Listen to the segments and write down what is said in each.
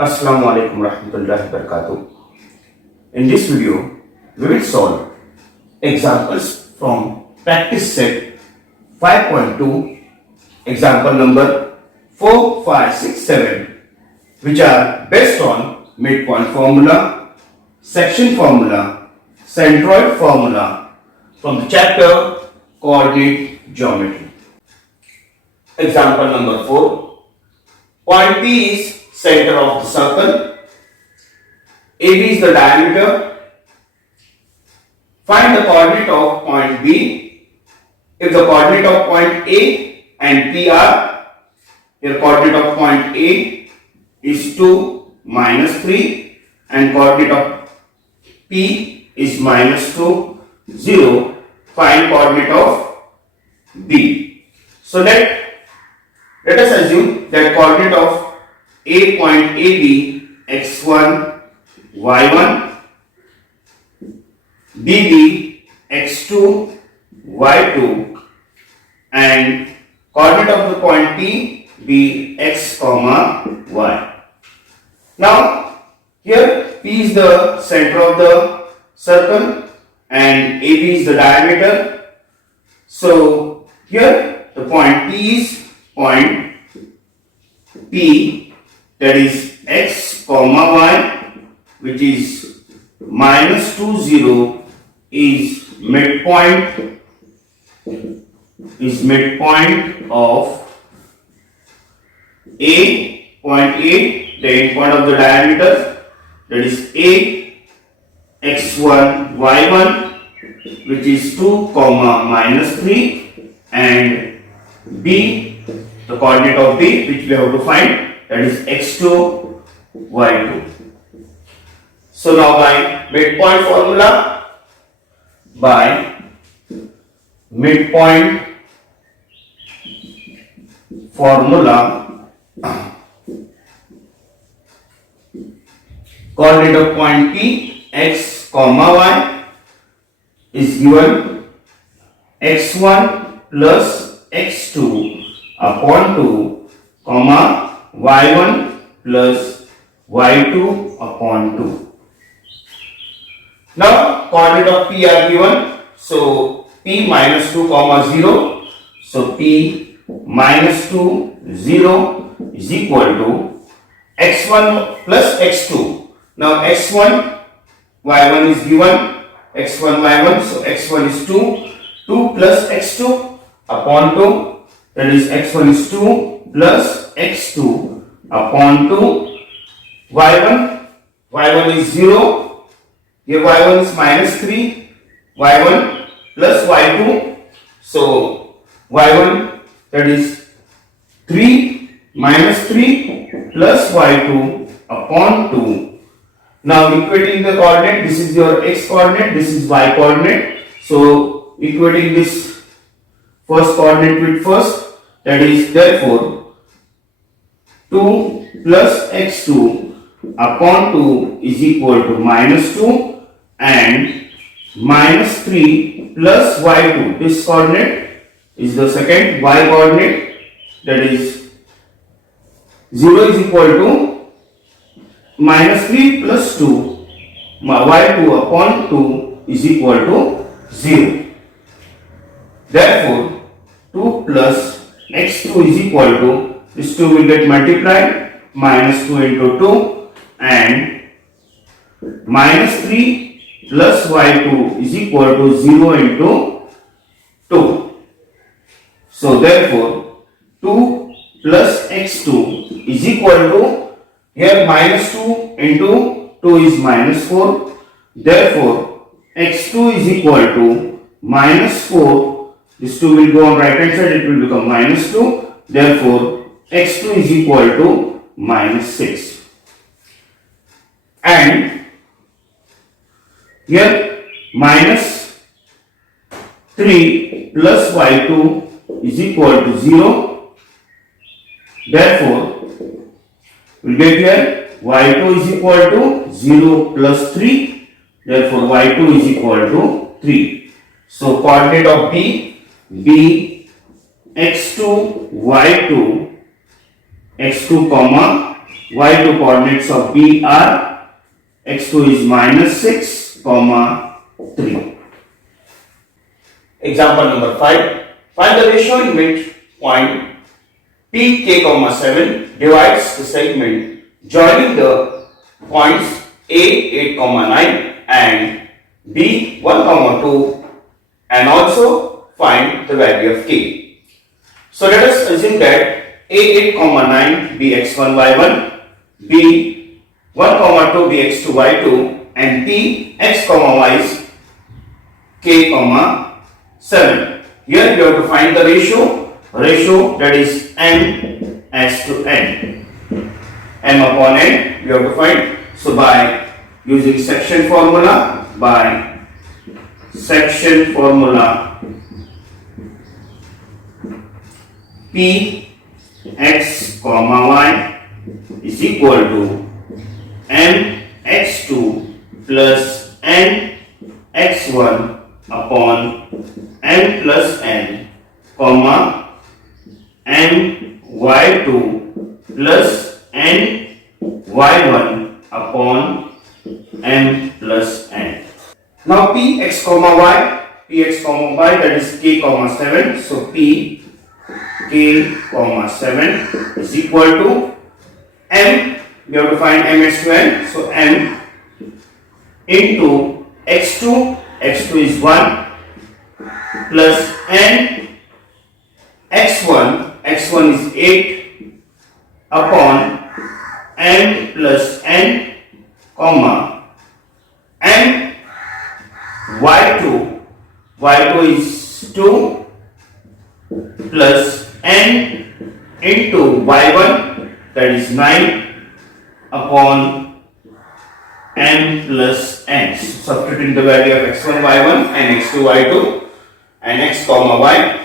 Assalamu alaikum warahmatullahi wabarakatuh. In this video, we will solve examples from practice set 5.2, example number 4, 5, 6, 7, which are based on midpoint formula, section formula, centroid formula from the chapter Co-ordinate Geometry. Example number 4. Point P is center of the circle. AB is the diameter. Find the coordinate of point B. If the coordinate of point A and P are, here coordinate of point A is 2, -3, and coordinate of P is -2, 0. Find coordinate of B. So let us assume that coordinate of A point AB x1 y1, BB x2 y2, and coordinate of the point P be x comma y. Now here P is the center of the circle and AB is the diameter. So here the point P is point P, that is x comma y, which is -2, 0, is midpoint of A, point A, the endpoint of the diameter, that is A x1 y1, which is 2 comma -3, and B, the coordinate of B, which we have to find, that is x2 y2. So now by midpoint formula, coordinate of point P x comma y is given x1 plus x2 upon 2 comma y1 plus y2 upon 2. Now coordinate of P are given, so P -2 comma 0, so P -2 0 is equal to x1 plus x2. Now x1 y1 is given, x1 y1, so x1 is 2, 2 plus x2 upon 2, that is x1 is 2 plus x2 upon 2. y1 is 0, here y1 is -3, y1 plus y2, so y1, that is 3 -3 plus y2 upon 2. Now equating the coordinate, this is your x coordinate, this is y coordinate, so equating this first coordinate with first, that is therefore 2 plus x2 upon 2 is equal to -2, and -3 plus y2, this coordinate is the second y coordinate, that is 0 is equal to -3 plus 2, y2 upon 2 is equal to 0. Therefore 2 plus x2 is equal to, this 2 will get multiplied, -2 into 2, and -3 plus y2 is equal to 0 into 2. So therefore 2 plus x2 is equal to, here -2 into 2 is -4, therefore x2 is equal to -4, this 2 will go on right hand side, it will become -2, therefore x2 is equal to -6. And here -3 plus y2 is equal to 0, therefore we get here y2 is equal to 0 plus 3, therefore y2 is equal to 3. So coordinate of B x2 y2 x2 comma y2 coordinates of B are x2 is minus 6, comma 3. Example number 5. Find the ratio in midpoint PK, 7 divides the segment joining the points A 8, 9 and B 1, 2, and also find the value of K. So let us assume that A 8, 9 be x1, y1, B 1, 2 be x2, y2, and P x, y is K, 7. Here you have to find the ratio that is m as to n. M upon n you have to find. So by using section formula, P x, y is equal to m x2 plus n x1 upon m plus n, comma m y2 plus n y1 upon m plus n. Now p x, y, that is k, 7. So p k, 7 is equal to m. We have to find m x to n. So m into x2 is 1 plus n x1 is 8 upon m plus n, comma m y2 is 2 plus n into y1, that is 9 upon m plus n. Substituting the value of x1, y1 and x2, y2 and x, y.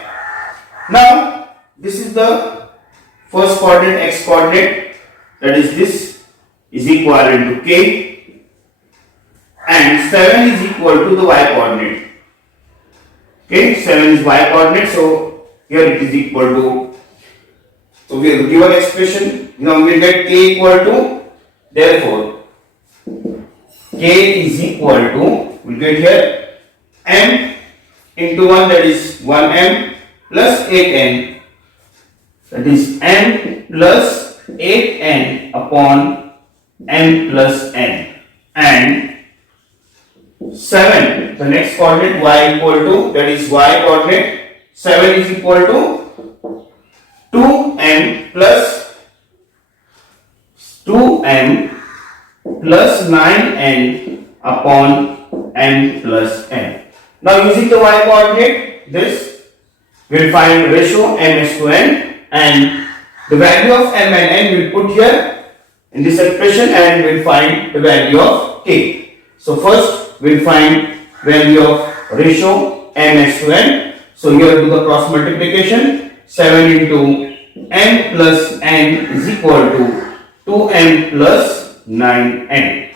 Now this is the first coordinate, x coordinate, that is this is equivalent to k, and 7 is equal to the y coordinate. Okay, 7 is y coordinate, so here it is equal to, so we have given expression. Now we will get k equal to, therefore k is equal to, we will get here m into 1, that is 1m plus 8n, that is n plus 8n upon m plus n, and 7, the next coordinate y equal to, that is y coordinate, 7 is equal to 2m plus 9n upon n plus n. Now using the y coordinate, this will find ratio m is to n, and the value of m and n will put here in this expression and will find the value of k. So first we will find value of ratio m is to n. So here do the cross multiplication. 7 into m plus n is equal to 2m plus 9n.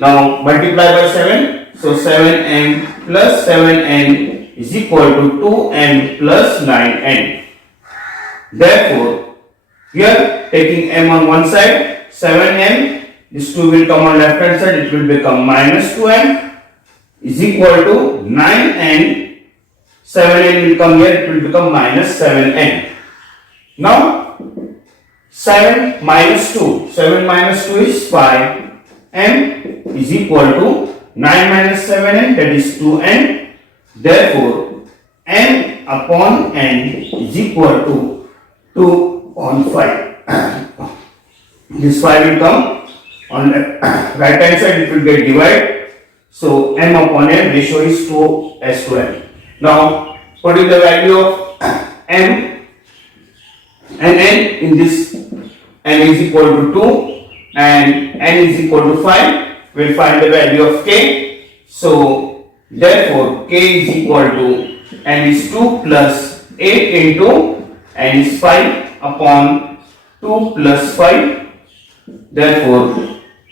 Now multiply by 7. So 7m plus 7n is equal to 2m plus 9n. Therefore, here taking m on one side, 7m, this 2 will come on left hand side, it will become minus 2m is equal to 9n. 7n will come here, it will become minus 7n. Now 7 minus 2 is 5, m is equal to 9 minus 7n, that is 2n. Therefore n upon n is equal to 2 on 5. This 5 will come on right hand side, it will get divided. So m upon n ratio is 2 as to n. Now putting the value of m and n in this, n is equal to 2 and n is equal to 5, we will find the value of k. So therefore k is equal to, n is 2 plus 8 into n is 5 upon 2 plus 5. Therefore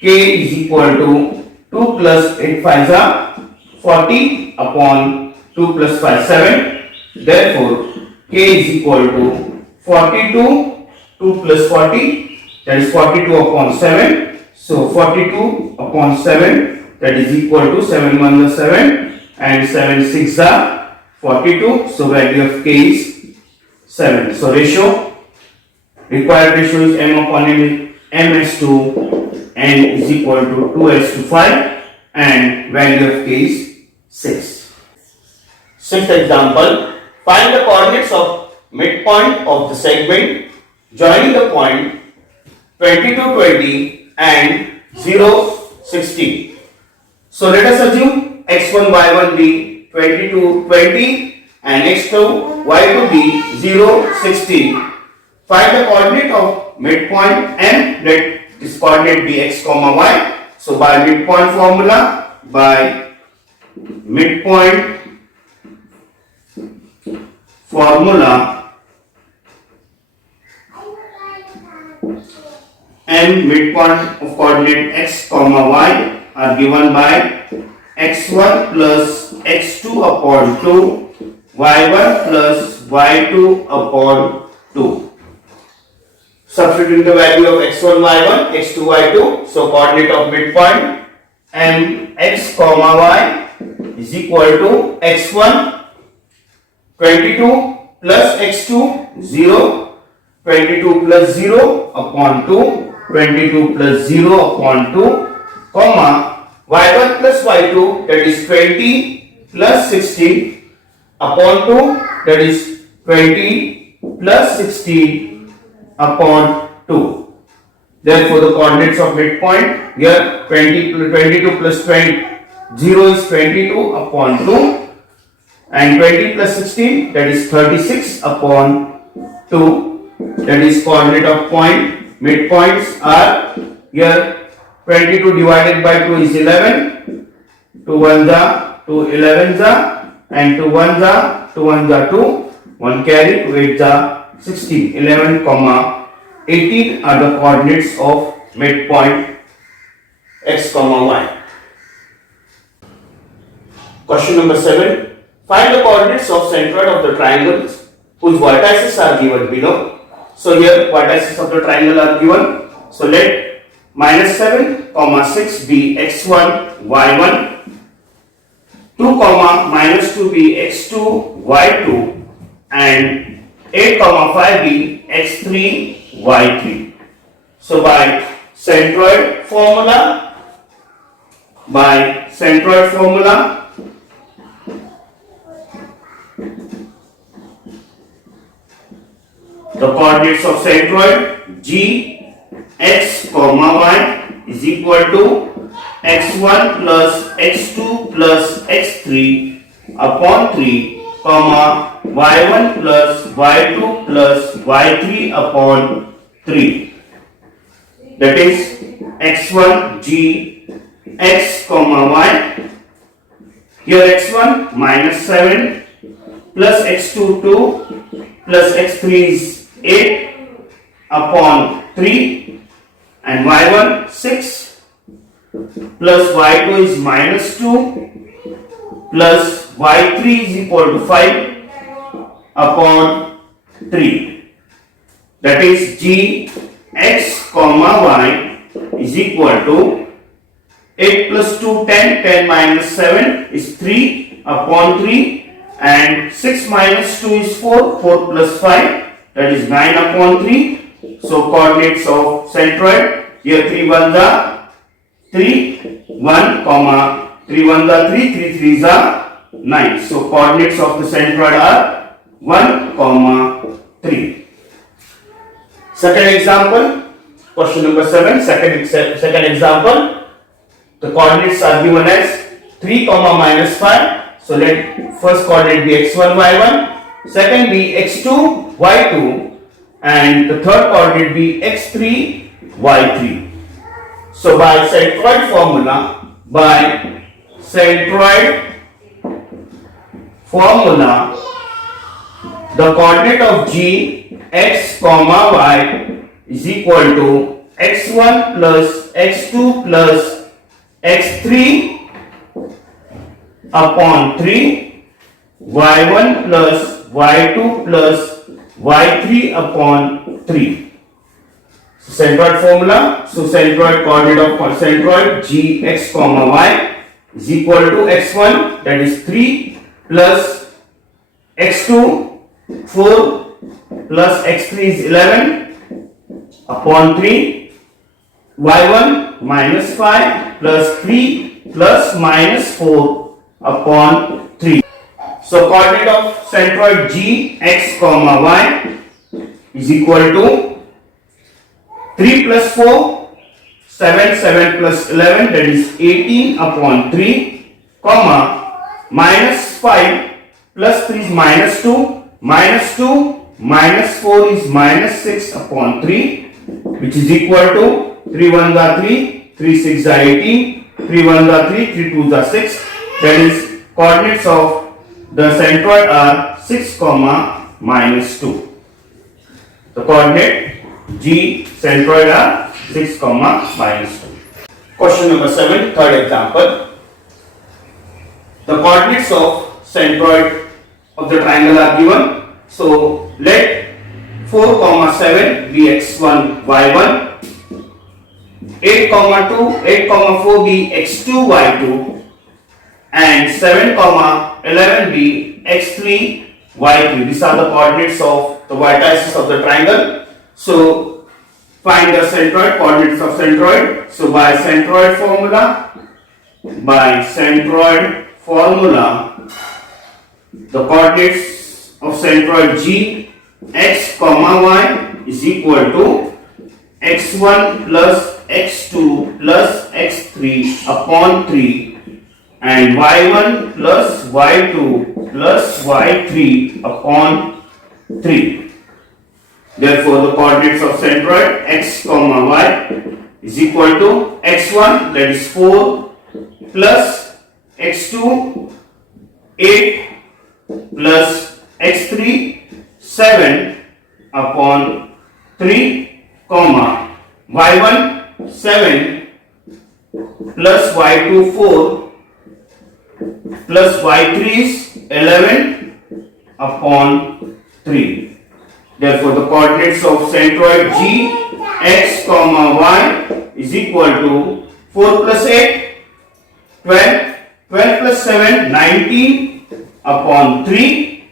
k is equal to 2 plus 8 5 are 40 upon 2 plus 5 7. Therefore k is equal to 42, 2 plus 40, that is 42 upon 7. So 42 upon 7, that is equal to 7 1 is 7 and 7 6 are 42. So value of k is 7. So required ratio is m upon m is to n is equal to 2s to 5 and value of k is 6. Sixth example, find the coordinates of midpoint of the segment joining the point 22 20 and 0 16. So let us assume x1 y1 be 22 20 and x2 y2 be 0 16. Find the coordinate of midpoint m. Let this coordinate be x comma y. So by midpoint formula, m midpoint of coordinate x comma y are given by x1 plus x2 upon 2, y1 plus y2 upon 2. Substituting the value of x1 y1, x2 y2. So coordinate of midpoint m x comma y is equal to x1 22 plus x2 0, 22 plus 0 upon 2, 22 plus 0 upon 2, comma y1 plus y2, that is 20 plus 16 upon 2, that is 20 plus 16 upon 2. Therefore the coordinates of midpoint here 22 plus 20, 0 is 22 upon 2 and 20 plus 16, that is 36 upon 2. That is coordinate of point. Midpoints are here 22 divided by 2 is 11, 2 1s are 2 11s are and 2 1s are 2 1s are 2, 1 carry 2 8s are 16, 11 comma 18 are the coordinates of midpoint x comma y. Question number 7. Find the coordinates of centroid of the triangles whose vertices are given below. So here vertices of the triangle are given. So let minus 7 comma 6 be x1 y1, 2 comma minus 2 be x2 y2 and 8 comma 5 be x3 y3. So by centroid formula, the coordinates of centroid g x comma y is equal to x1 plus x2 plus x3 upon 3 comma y1 plus y2 plus y3 upon 3. That is x1 g x comma y. Here x1 minus 7 plus x2 2 plus x3 is 8 upon 3 and y1 6 plus y2 is minus 2 plus y3 is equal to 5 upon 3. That is g x comma y is equal to 8 plus 2 10, 10 minus 7 is 3 upon 3 and 6 minus 2 is 4, 4 plus 5 that is 9 upon 3. So coordinates of centroid here 3 1s are 3 1 comma 3 1s are 3 3 3s are 9. So coordinates of the centroid are 1 comma 3. Second example, question number 7. Second example, the coordinates are given as 3 comma minus 5. So let first coordinate be x1 y1, second be x2 y2 and the third coordinate be x3 y3. So by centroid formula, the coordinate of g x comma y is equal to x1 plus x2 plus x3 upon 3, y1 plus y2 plus y3 upon 3. Centroid formula. So centroid coordinate of centroid gx comma y is equal to x1, that is 3, plus x2 4, plus x3 is 11 upon 3, y1 minus 5 plus 3 plus minus 4 upon 3. So coordinate of centroid gx comma y is equal to 3 plus 4, 7, 7 plus 11, that is 18 upon 3, comma, minus 5 plus 3 is minus 2, minus 2, minus 4 is minus 6 upon 3, which is equal to 3 1 are 3, 3 6 are 18, 3 1 are 3, 3 2 are 6, that is coordinates of the centroid are 6 comma minus 2. The coordinate G centroid are 6 comma minus 2. Question number 7, third example. The coordinates of centroid of the triangle are given. So let 4 comma 7 be x1 y1, 8 comma 2, 8 comma 4 be x2 y2, and 7 comma 11 be x3 y3. These are the coordinates of the vertices of the triangle. So find the centroid, coordinates of centroid. So by centroid formula, the coordinates of centroid g x comma y is equal to x1 plus x2 plus x3 upon 3 and y1 plus y2 plus y3 upon 3. Therefore, the coordinates of centroid x comma y is equal to x1, that is 4, plus x2 8 plus x3 7 upon 3, comma, y1 7 plus y2 4 plus y3 is 11 upon 3. Therefore, the coordinates of centroid g x comma y is equal to 4 plus 8 12, 12 plus 7 19 upon 3,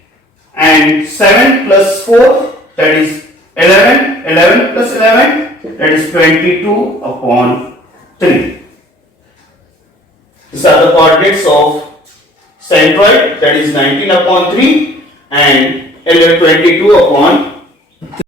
and 7 plus 4, that is 11, 11 plus 11, that is 22 upon 3. These are the coordinates of centroid, that is 19 upon 3 and 22 upon